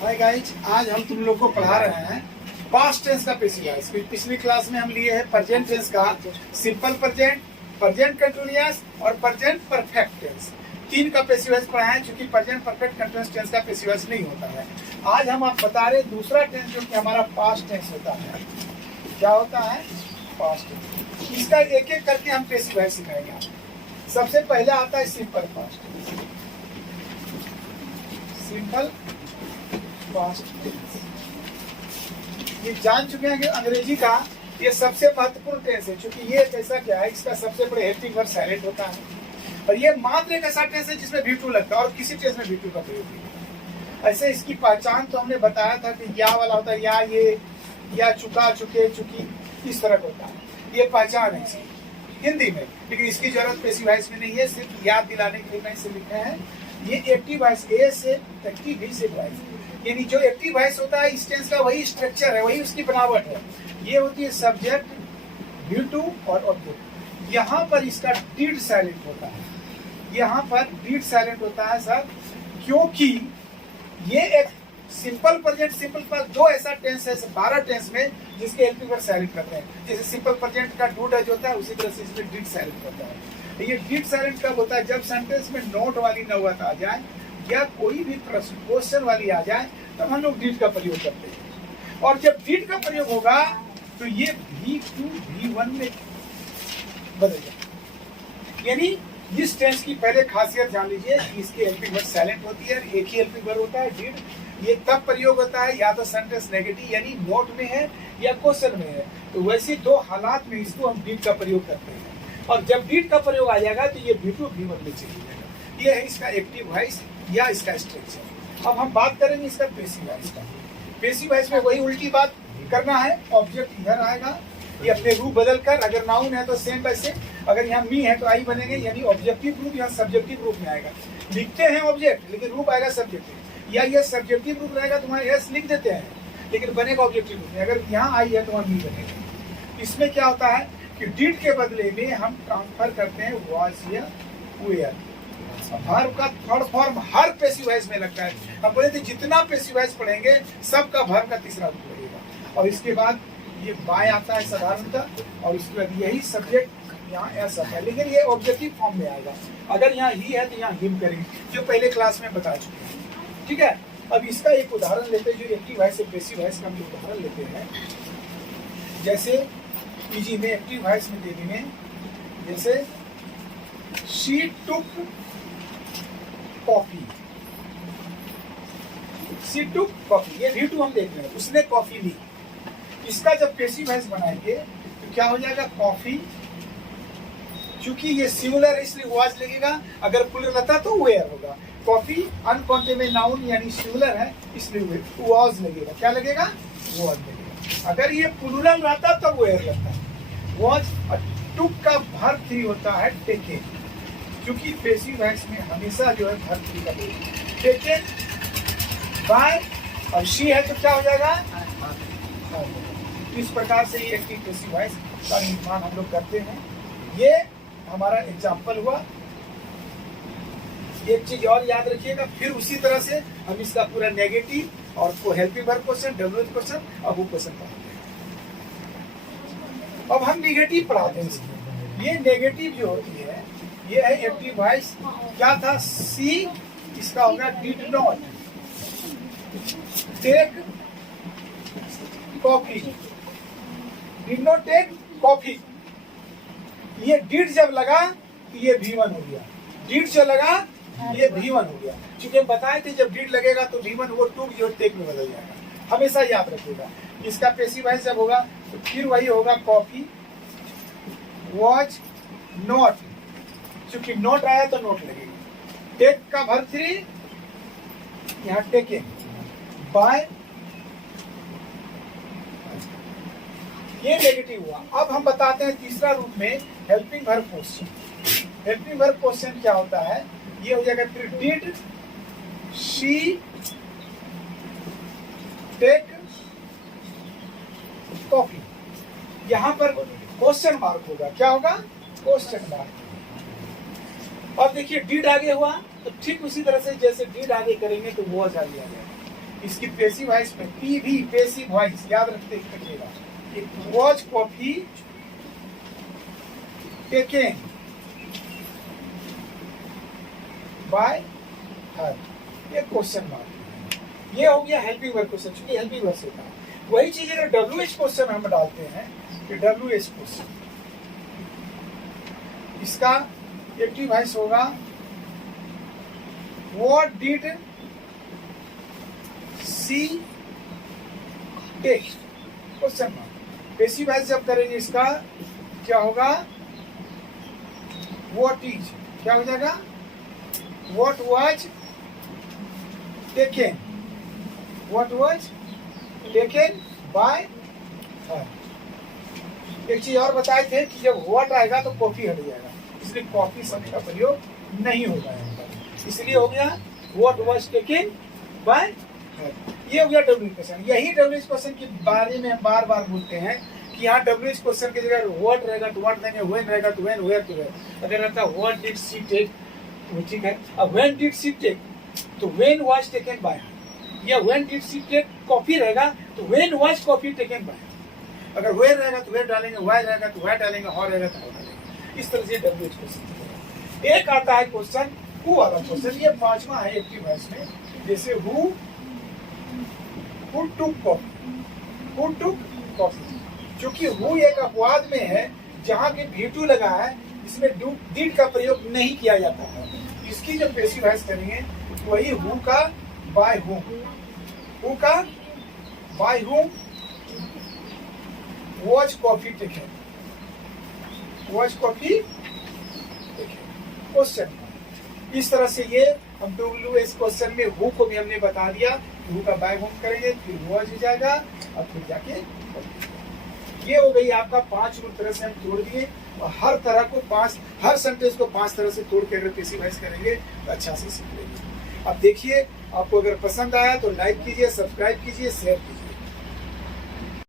Hi guys, आज हम तुम लोग को पढ़ा रहे हैं पास्ट टेंस का पैसिव वॉइस। पिछली क्लास में हम लिए हैं प्रेजेंट टेंस का सिंपल प्रेजेंट, प्रेजेंट कंटीन्यूअस और प्रेजेंट परफेक्ट टेंस। तीन का पैसिव वॉइस पढ़ा है, क्योंकि प्रेजेंट परफेक्ट कंटीन्यूअस टेंस का पैसिव वॉइस नहीं होता है। आज हम आप बता रहे दूसरा टेंस जो कि हमारा पास्ट टेंस होता है। क्या होता है? Past tense. इसका एक एक करके हम पैसिव वॉइस सिखाएंगे। सबसे पहले आता है simple past tense. Simple past tense ये जान चुके हैं कि अंग्रेजी का ये सबसे महत्वपूर्ण टेंस है, क्योंकि ये ऐसा क्या है, इसका सबसे बड़े हेल्पिंग वर्ब साइलेंट होता है और ये मात्र एक ऐसा टेंस है जिसमें भी टू लगता है और किसी टेंस में भी टू का प्रयोग नहीं होता। ऐसे इसकी पहचान तो हमने बताया था कि या वाला होता है, या ये, या चुका, चुके, चुकी, इस तरह का होता है। ये पहचान है इसकी हिंदी में, लेकिन इसकी जरूरत पैसिव वॉइस में नहीं है। सिर्फ याद दिलाने के लिए मैं इसे लिखे हैं। ये एक्टिव वॉइस ए से एक्टिव भी से वॉइस, यानी जो एक्टिव वॉइस होता है इस टेंस का वही स्ट्रक्चर है, वही उसकी बनावट है। ये होती है सब्जेक्ट, ड्यू टू और ऑब्जेक्ट। यहाँ पर इसका डिड साइलेंट होता है, यहाँ पर डिड साइलेंट होता है सर, क्योंकि ये एक सिंपल प्रेजेंट, सिंपल पर दो ऐसा टेंस है 12 टेंस में जिसके हेल्पिंग वर्ब साइलेंट करते हैं। जैसे सिंपल प्रेजेंट का डू डज होता है, उसी तरह से इसमें डिड साइलेंट होता है। ये डिड साइलेंट कब होता है? जब सेंटेंस में नोट वाली नौबत आ जाए या कोई भी प्रश्न क्वेश्चन वाली आ जाए तब हम लोग डिड का प्रयोग करते हैं। और जब डिड का प्रयोग होगा तो ये V2 V1 में बदल जाए। यानी इस टेंस की पहले खासियत जान लीजिए, इसकी हेल्पिंग वर्ब साइलेंट होती है, एक ही हेल्पिंग वर्ब होता है डिड। ये तब प्रयोग होता है या तो सेंटेंस नेगेटिव यानी नोट में है या क्वेश्चन में है, तो वैसे दो हालात में इसको हम डिड का प्रयोग करते हैं। और जब डिड का प्रयोग आ जाएगा तो ये V2 V1 में चली जाएगा। ये है इसका एक्टिव वॉइस या इसका स्ट्रक्चर। अब हम बात करेंगे इसका पैसिव वॉइस का। पैसिव वॉइस में वही उल्टी बात करना है, ऑब्जेक्ट इधर आएगा, ये अपने रूप बदल कर, अगर नाउन है तो सेम वैसे, अगर यहाँ मी है तो आई बनेंगे, यानी ऑब्जेक्टिव रूप यहाँ सब्जेक्टिव रूप में आएगा। लिखते हैं ऑब्जेक्ट लेकिन रूप आएगा सब्जेक्टिव, या ये सब्जेक्टिव रूप रहेगा तो वहाँ यस लिख देते हैं लेकिन बनेगा ऑब्जेक्टिव रूप में। अगर यहाँ आई है तो वहाँ मी बनेगा। इसमें क्या होता है कि डिड के बदले में हम ट्रांसफर करते हैं वाज या वेयर। वर्ब का थर्ड फॉर्म हर पैसिव वॉइस में लगता है। हम बोले थे जितना पैसिव वॉइस पढ़ेंगे सबका वर्ब का तीसरा रूप लगेगा। और इसके बाद ये बाय आता है साधारणतः, और उसके बाद यही सब्जेक्ट यहाँ ऐसा है, लेकिन ये ऑब्जेक्टिव फॉर्म में आएगा। अगर यहाँ ही है तो यहाँ हिम करेंगे, जो पहले क्लास में बता चुके हैं। ठीक है, अब इसका एक उदाहरण लेते हैं, जो एक्टिव वॉइस से पैसिव वॉइस का हम उदाहरण लेते हैं। जैसे इजी में एक्टिव वॉइस में दे देंगे, जैसे she took coffee, she took coffee, ये V2 हम देख रहे हैं, उसने कॉफी ली। इसका जब पैसिव वॉइस बनाएंगे तो क्या हो जाएगा? कॉफी, क्योंकि ये सिंगुलर है इसलिए वाज लगेगा, अगर प्लूरल रहता तो वेयर होगा। कॉफी अनकाउंटेबल नाउन यानी सिंगुलर है इसलिए वाज लगेगा। क्या लगेगा? वाज लगेगा। अगर ये प्लूरल रहता तो वेयर लगता है। वाज और टुक का वर्ब 3 होता है टेकन, क्योंकि पैसिव वॉइस में हमेशा जो है वर्ब 3 का प्रयोग। टेकन बाय और शी है तो क्या हो जाएगा? इस प्रकार से ये एक्टिव पैसिव वॉइस का निर्माण हम लोग करते हैं। ये हमारा एग्जाम्पल हुआ। एक चीज और याद रखिएगा, फिर उसी तरह से हम इसका पूरा नेगेटिव और को helping verb question, WH question और वो क्वेश्चन पढ़ाते हैं। अब हम नेगेटिव पढ़ाते हैं। ये नेगेटिव जो होती है ये है एक्टिव वॉइस। क्या था? सी, इसका होगा did not take coffee, did not take coffee. ये डिड जब लगा तो ये V1 हो गया, डिड जो लगा ये V1 हो गया। क्योंकि हम बताए थे जब डिड लगेगा तो V1 वो टू जो टेक में बदल जाएगा, हमेशा याद रखिएगा। इसका पैसिव वॉइस जब होगा तो फिर वही होगा कॉफी, वॉज नॉट, क्योंकि नोट आया तो नोट लगेगी। टेक का वर्ब 3 यहाँ टेकन, बाय ये नेगेटिव हुआ। अब हम बताते हैं तीसरा रूप में helping verb question. Helping verb question क्या होता है? ये हो जाएगा फिर डिड शी टेक कॉफी। यहाँ पर क्वेश्चन मार्क होगा। क्या होगा? Question mark. और देखिए डिड आगे हुआ तो ठीक उसी तरह से जैसे डिड आगे करेंगे तो वॉज आगे आ जाएगा। इसकी पेसिव वॉइस में पीवी पेसिव वॉइस याद रखिएगा। वॉच कॉफी टेकन बाय हर, ये क्वेश्चन मार्क। ये हो गया हेल्पिंग वर्ब क्वेश्चन, क्योंकि हेल्पिंग वर्ब से होता है। वही चीज अगर डब्ल्यूएच क्वेश्चन हम डालते हैं कि डब्ल्यूएच क्वेश्चन, इसका एक्टिव वॉइस होगा what did she take, question mark. Passive voice जब करेंगे इसका क्या होगा, व्हाट इज, क्या हो जाएगा, what was taken, what was taken by हर। एक चीज और बताए थे कि जब व्हाट आएगा तो कॉफी हट जाएगा, इसलिए कॉफी शब्द का प्रयोग नहीं होगा यहाँ पर, इसलिए हो गया व्हाट वाज टेकन बाय हर। ये हो गया डब्ल्यूएच क्वेश्चन। यही डब्ल्यूएच क्वेश्चन के बारे में हम बार बार बोलते हैं कि यहाँ डब्ल्यूएच क्वेश्चन की जगह व्हाट रहेगा तो व्हाट देंगे, व्हेन रहेगा तो व्हेन, वेयर तो वेयर। अगर रहता व्हाट डिड सी टेक, ठीक है। अब व्हेन डिड सी टेक तो when was taken by her, या when did she take coffee रहेगा तो when was coffee taken by her. अगर वेयर रहेगा तो वेयर डालेंगे, व्हाई रहेगा तो व्हाई डालेंगे, हाउ रहेगा तो हाउ डालेंगे। इस तरह से डब्ल्यूएच क्वेश्चन। एक आता है क्वेश्चन हु वाला क्वेश्चन, ये पांचवा है एक्टिव वॉइस में। जैसे who took coffee, who took coffee, क्योंकि हु एक अपवाद में है जहाँ के V2 लगा है, इसमें डिड का प्रयोग नहीं किया जाता है। इसकी जब पेसिव वॉइस करेंगे वही हु का बाय हुम, हु का by whom watch coffee taken, watch coffee taken, question. इस तरह से ये हम डब्ल्यूएच क्वेश्चन में हु को भी हमने बता दिया, हु का बाय होम करेंगे, फिर वॉच हो जाएगा, और फिर जाके ये हो गई आपका 5 तरह से हम तोड़ दिए। और हर तरह को हर सेंटेंस को 5 तरह से तोड़ के अगर पेसिव वॉइस करेंगे तो अच्छा से सीख लेंगे। अब देखिए, आपको अगर पसंद आया तो लाइक कीजिए, सब्सक्राइब कीजिए, शेयर कीजिए।